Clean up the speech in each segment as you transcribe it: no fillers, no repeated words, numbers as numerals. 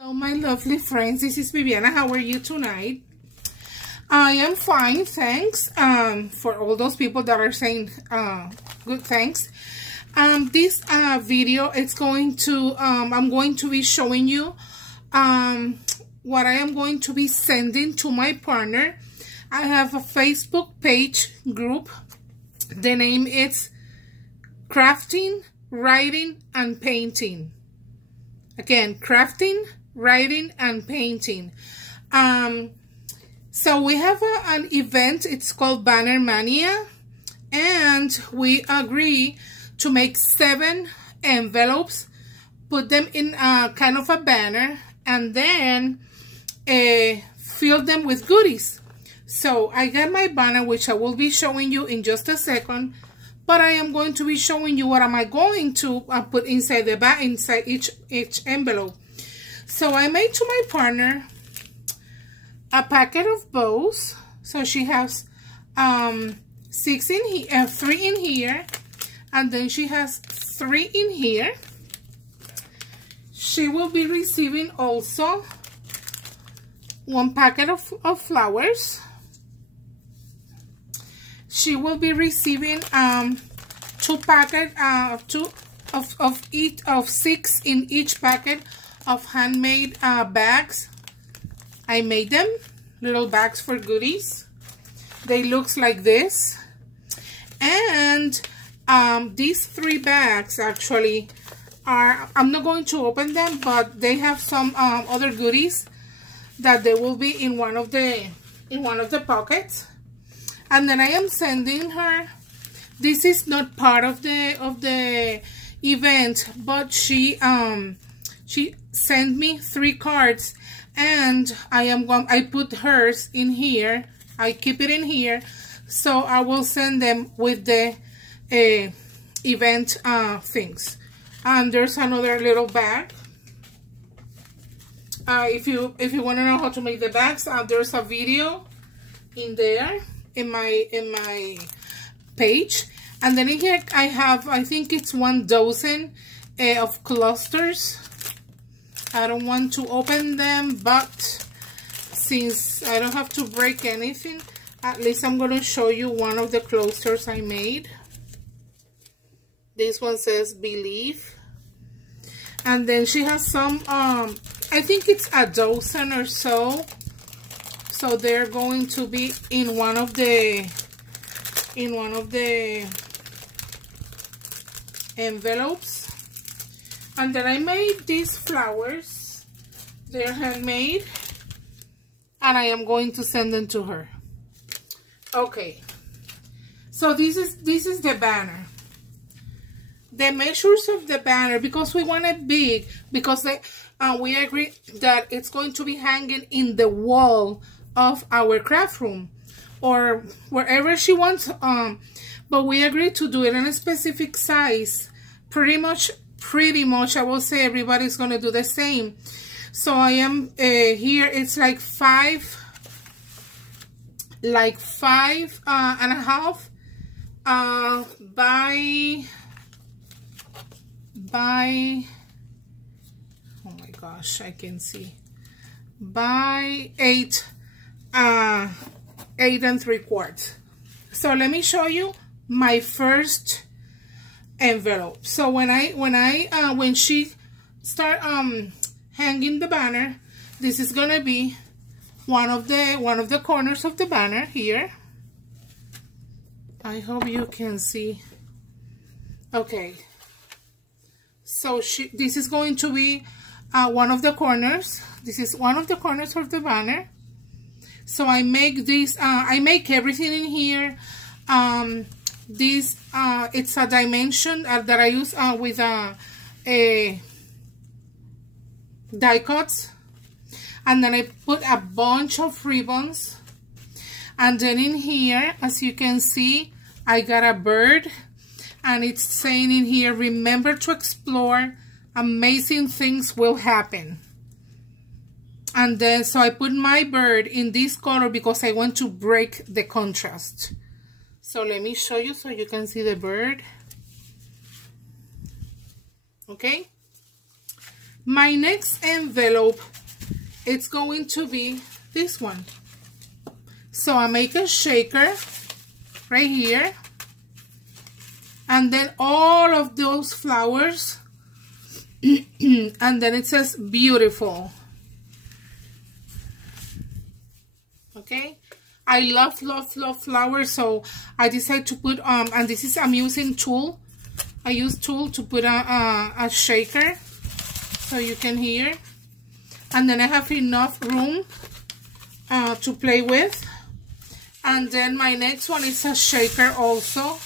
Hello, my lovely friends. This is Viviana. How are you tonight? I am fine, thanks. For all those people that are saying good thanks. This video, it's going to I'm going to be showing you what I am going to be sending to my partner. I have a Facebook page group. The name is Crafting, Writing, and Painting. Again, crafting, writing, and painting. So we have an event. It's called Banner Mania, and we agree to make 7 envelopes, put them in kind of a banner, and then fill them with goodies. So I got my banner, which I will be showing you in just a second. But I am going to be showing you what am I going to put inside the bag, inside each envelope. So I made to my partner a packet of bows. So she has 6 in here, 3 in here, and then she has 3 in here. She will be receiving also 1 packet of flowers. She will be receiving 2 packets of 6 in each packet of handmade bags. I made them little bags for goodies. They looks like this, and these 3 bags actually are, I'm not going to open them, but they have some other goodies that they will be in one of the pockets. And then I am sending her, this is not part of the event, but she sent me 3 cards, and I put hers in here. I keep it in here, so I will send them with the event things. And there's another little bag. If you want to know how to make the bags, there's a video in there. In my page. And then in here I have, I think it's 1 dozen of clusters. I don't want to open them, but since I don't have to break anything, at least I'm going to show you one of the clusters I made. This one says believe. And then she has some I think it's a dozen or so. So they're going to be in one of the envelopes. And then I made these flowers. They're handmade, and I am going to send them to her. Okay. So this is the banner. The measures of the banner, because we want it big, because we agree that it's going to be hanging in the wall of our craft room or wherever she wants, but we agreed to do it in a specific size. Pretty much I will say everybody's going to do the same. So I am here, it's like 5 and a half by oh my gosh, I can see, by 8 3/4. So let me show you my first envelope. So when she start hanging the banner, this is gonna be one of the corners of the banner here. I hope you can see. Okay, so this is going to be one of the corners. This is one of the corners of the banner. So I make this, I make everything in here. This, it's a dimension that I use with a die cuts. And then I put a bunch of ribbons. And then in here, as you can see, I got a bird. And it's saying in here, remember to explore, amazing things will happen. And then, so I put my bird in this color because I want to break the contrast. So let me show you so you can see the bird. Okay. My next envelope, it's going to be this one. So I make a shaker right here, and then all of those flowers, and then it says beautiful. Okay, I love flowers, so I decided to put and this is, I'm using tulle. I use tulle to put a shaker so you can hear, and then I have enough room to play with. And then my next one is a shaker also,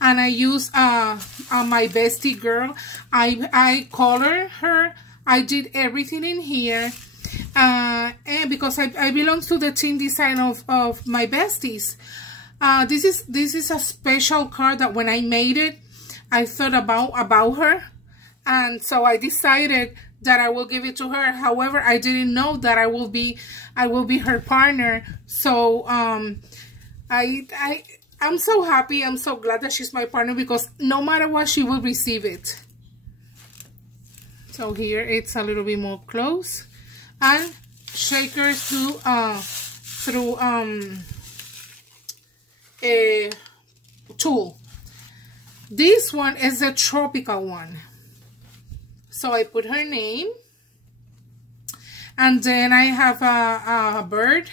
and I use my bestie girl. I color her. I did everything in here, and because I belong to the team design of my besties. This is a special card that when I made it, I thought about her, and so I decided that I will give it to her. However, I didn't know that I will be her partner. So I'm so happy. I'm so glad that she's my partner, because no matter what, she will receive it. So here it's a little bit more close, and shakers do through a tool. This one is a tropical one. So I put her name, and then I have a bird,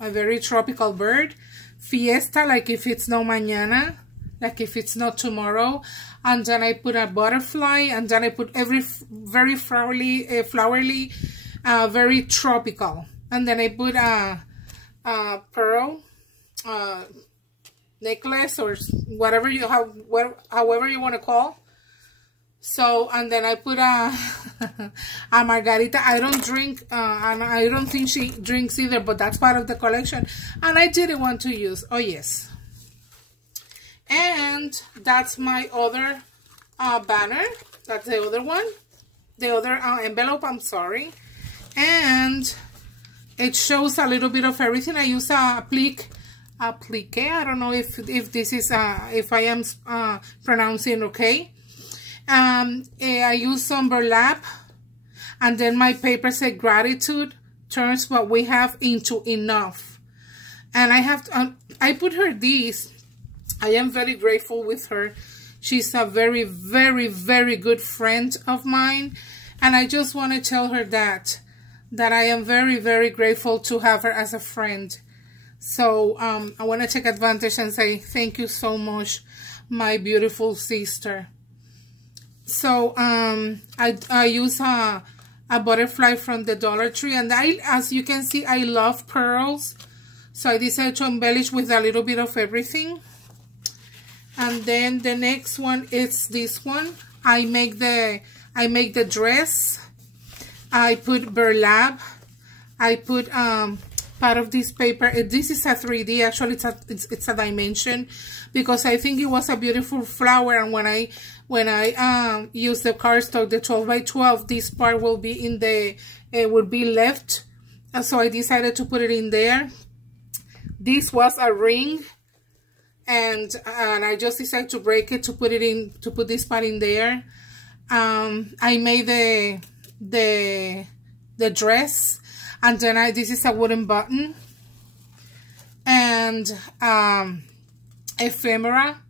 a very tropical bird. Fiesta, like if it's no mañana, like if it's not tomorrow. And then I put a butterfly, and then I put every very flowery, very tropical. And then I put a pearl necklace, or whatever you have, however you want to call. So, and then I put a margarita. I don't drink, and I don't think she drinks either, but that's part of the collection. And I didn't want to use, oh yes. And that's my other banner. That's the other one. The other envelope, I'm sorry. And it shows a little bit of everything. I use a applique. I don't know if this is, if I am pronouncing okay. I use some burlap, and then my paper said gratitude turns what we have into enough. And I have to, I put her these. I am very grateful with her. She's a very, very, very good friend of mine, and I just want to tell her that I am very, very grateful to have her as a friend. So I want to take advantage and say thank you so much, my beautiful sister. So I use a butterfly from the Dollar Tree, and as you can see, I love pearls, so I decided to embellish with a little bit of everything. And then the next one is this one. I make the dress. I put burlap. I put part of this paper. This is a 3D. Actually, it's a dimension, because I think it was a beautiful flower. And when I use the cardstock, the 12 by 12, this part will be in the would be left. So I decided to put it in there. This was a ring, and I just decided to break it to put it in, to put this part in there. I made the dress. And then this is a wooden button, and ephemera,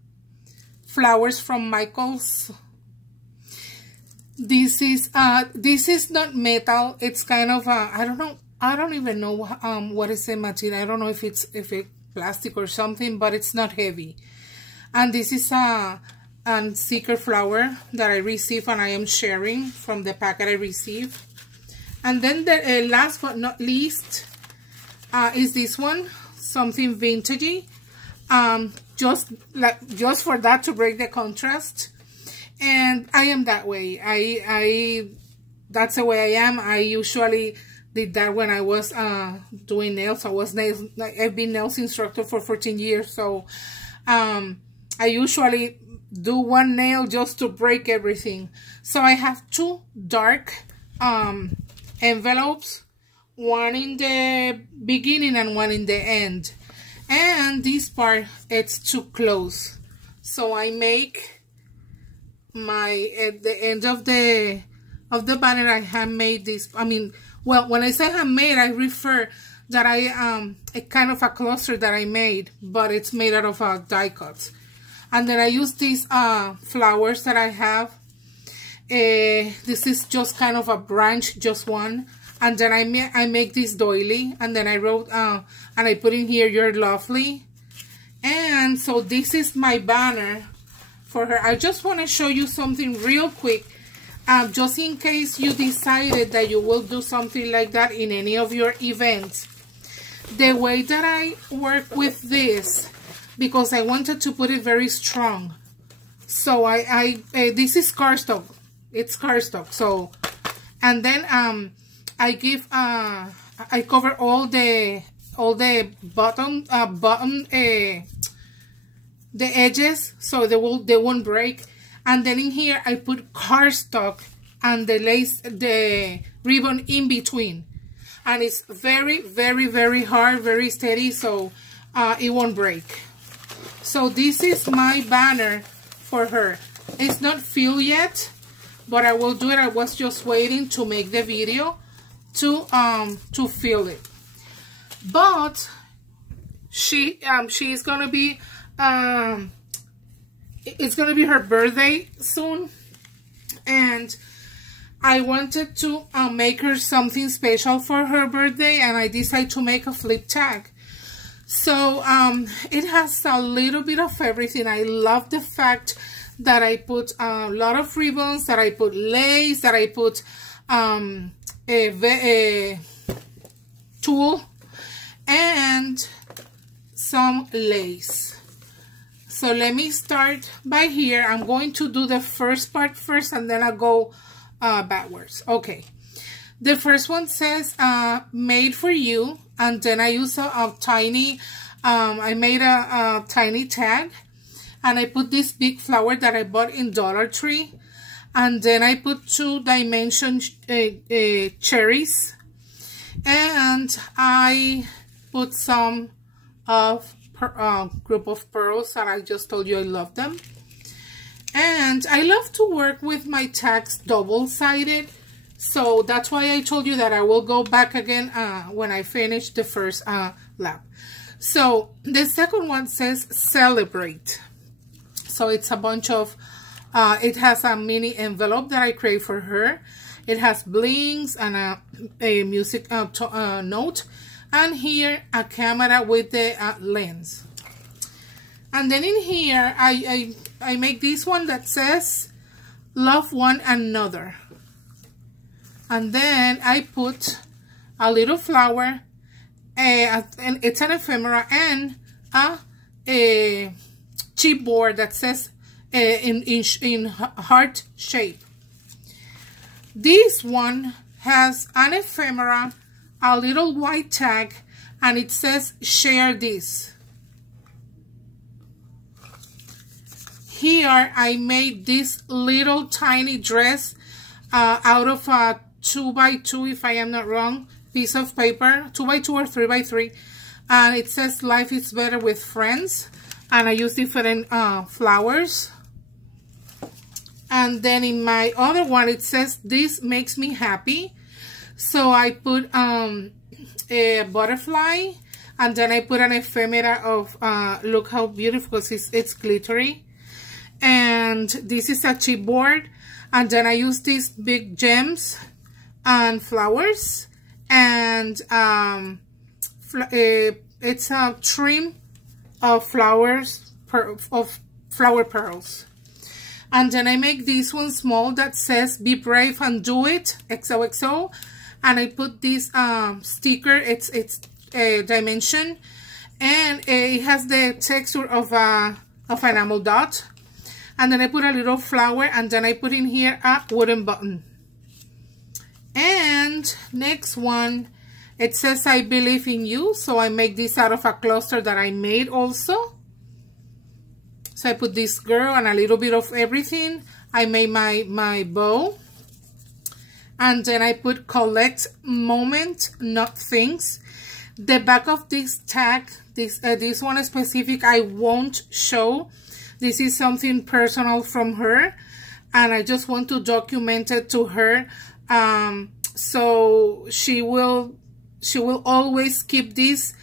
flowers from Michael's. This is not metal. It's kind of I don't even know what is the material. I don't know if it's plastic or something, but it's not heavy. And this is a secret flower that I received, and I am sharing from the packet I received. And then the last but not least is this one, something vintagey. Just for that, to break the contrast. And I am that way. That's the way I am. I usually did that when I was doing nails. I've been nails instructor for 14 years. So I usually do one nail just to break everything. So I have two dark envelopes, one in the beginning and one in the end, and this part, it's too close. So I make at the end of the banner, I handmade this. I mean, well, when I say handmade, I refer that a kind of a cluster that I made, but it's made out of die cuts. And then I use these flowers that I have. This is just kind of a branch, just one. And then I make this doily, and then I wrote and I put in here, "You're lovely." And so this is my banner for her. I just want to show you something real quick, just in case you decided that you will do something like that in any of your events. The way that I work with this, because I wanted to put it very strong, so this is cardstock. It's cardstock. So, and then I give I cover all the bottom the edges, so they won't break. And then in here I put cardstock and the ribbon in between, and it's very, very, very hard, very steady, so it won't break. So this is my banner for her. It's not filled yet, but I will do it. I was just waiting to make the video to fill it. But she's gonna be it's gonna be her birthday soon, and I wanted to make her something special for her birthday, and I decided to make a flip tag. So it has a little bit of everything. I love the fact that I put a lot of ribbons, that I put lace, that I put a tulle and some lace. So let me start by here. I'm going to do the first part first, and then I'll go backwards. Okay. The first one says made for you, and then I use a tiny, I made a tiny tag, and I put this big flower that I bought in Dollar Tree, and then I put 2-dimension cherries, and I put some of group of pearls that I just told you I love them. And I love to work with my tags double-sided, so that's why I told you that I will go back again when I finish the first lap. So the second one says celebrate. So it's a bunch of it has a mini envelope that I create for her. It has blings and a music note, and here a camera with the lens. And then in here I make this one that says love one another, and then I put a little flower, and it's an ephemera, and a chipboard that says in heart shape. This one has an ephemera, a little white tag, and it says share this. Here I made this little tiny dress out of a 2x2, if I am not wrong, piece of paper, 2x2 or 3x3, and it says life is better with friends, and I use different flowers. And then in my other one it says this makes me happy, so I put a butterfly, and then I put an ephemera of look how beautiful, it's glittery, and this is a chipboard, and then I use these big gems and flowers, and it's a trim of flowers, of flower pearls. And then I make this one small that says be brave and do it, XOXO, and I put this sticker, it's a dimension, and it has the texture of an enamel dot. And then I put a little flower, and then I put in here a wooden button. And next one, it says I believe in you, so I make this out of a cluster that I made also. So I put this girl and a little bit of everything. I made my bow, and then I put collect moment, not things. The back of this tag, this one specific, I won't show. This is something personal from her, and I just want to document it to her, so she will always keep this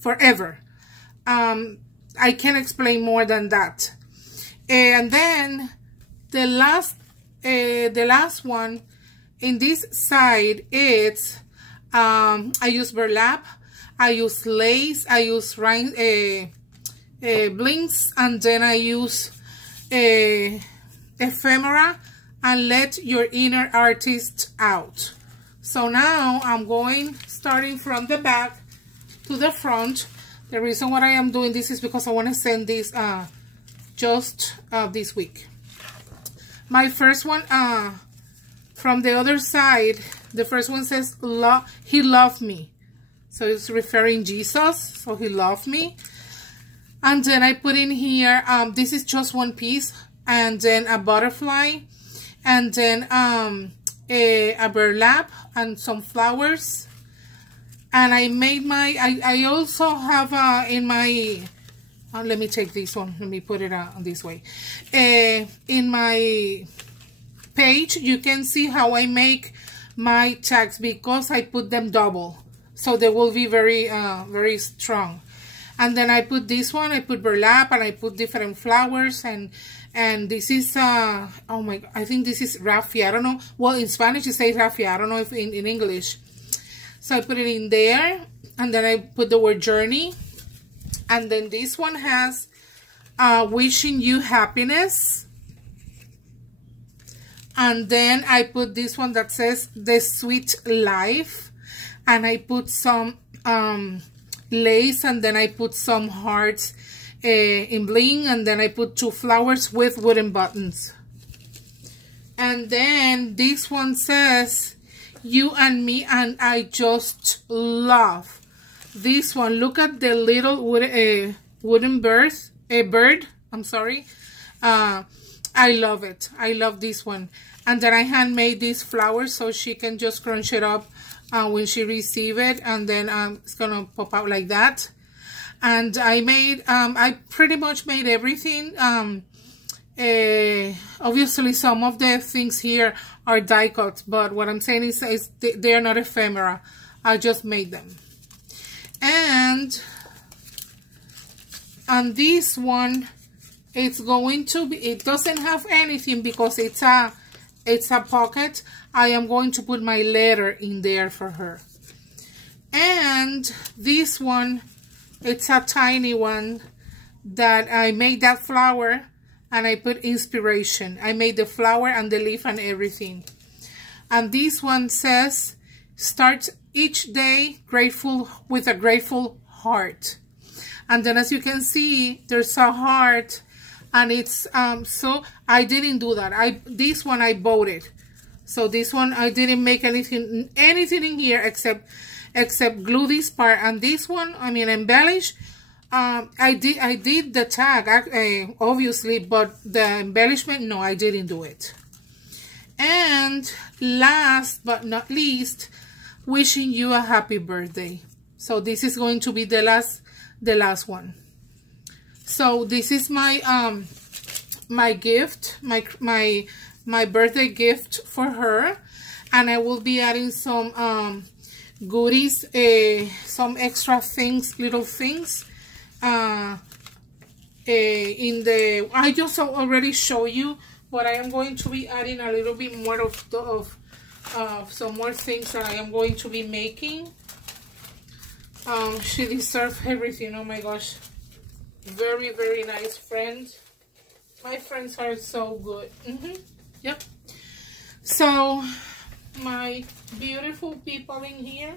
forever. I can't explain more than that. And then the last one in this side, it's I use burlap, I use lace, I use blinks, and then I use ephemera, and let your inner artist out. So now I'm starting from the back to the front. The reason why I am doing this is because I want to send this just this week. My first one, from the other side, the first one says, he loved me. So it's referring Jesus, so he loved me. And then I put in here, this is just one piece, and then a butterfly, and then a burlap, and some flowers. And I made I also have in my, let me take this one, let me put it this way. In my page, you can see how I make my tags, because I put them double, so they will be very strong. And then I put this one, I put burlap, and I put different flowers, and this is oh my God, I think this is raffia. I don't know, well, in Spanish it says raffia, I don't know if in English. So I put it in there, and then I put the word journey. And then this one has wishing you happiness. And then I put this one that says the sweet life. And I put some lace, and then I put some hearts in bling, and then I put 2 flowers with wooden buttons. And then this one says you and me, and I just love this one. Look at the little wooden bird. I'm sorry. I love it. I love this one. And then I handmade these flowers, so she can just crunch it up when she receive it, and then it's gonna pop out like that. And I made I pretty much made everything. Obviously some of the things here are die cut, but what I'm saying is they are not ephemera. I just made them. And on this one, it's going to be, it doesn't have anything because it's a pocket. I am going to put my letter in there for her. And this one, it's a tiny one that I made that flower, and I put inspiration. I made the flower and the leaf and everything. And this one says, start each day grateful with a grateful heart. And then as you can see, there's a heart, and it's so I didn't do that. This one I bought it. So this one I didn't make anything in here except glue this part. And this one, I mean, embellish. I did the tag, obviously, but the embellishment, no, I didn't do it. And last but not least, wishing you a happy birthday. So this is going to be the last one. So this is my my gift, my birthday gift for her, and I will be adding some goodies, some extra things, little things. In the, I just already show you, but I am going to be adding a little bit more of some more things that I am going to be making. She deserves everything. Oh my gosh, very, very nice friend. My friends are so good. Yep. So my beautiful people in here,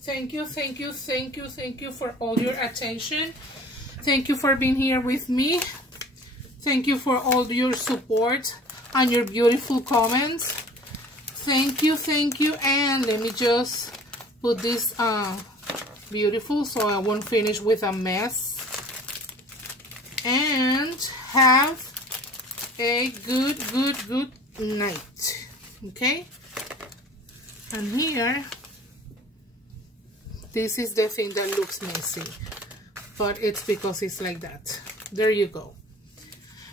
thank you for all your attention. Thank you for being here with me. Thank you for all your support and your beautiful comments. Thank you. And let me just put this beautiful so I won't finish with a mess. And have a good night. Okay? And here, this is the thing that looks messy, but it's because it's like that. There you go.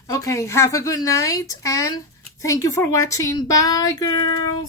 Okay, have a good night and thank you for watching. Bye, girls.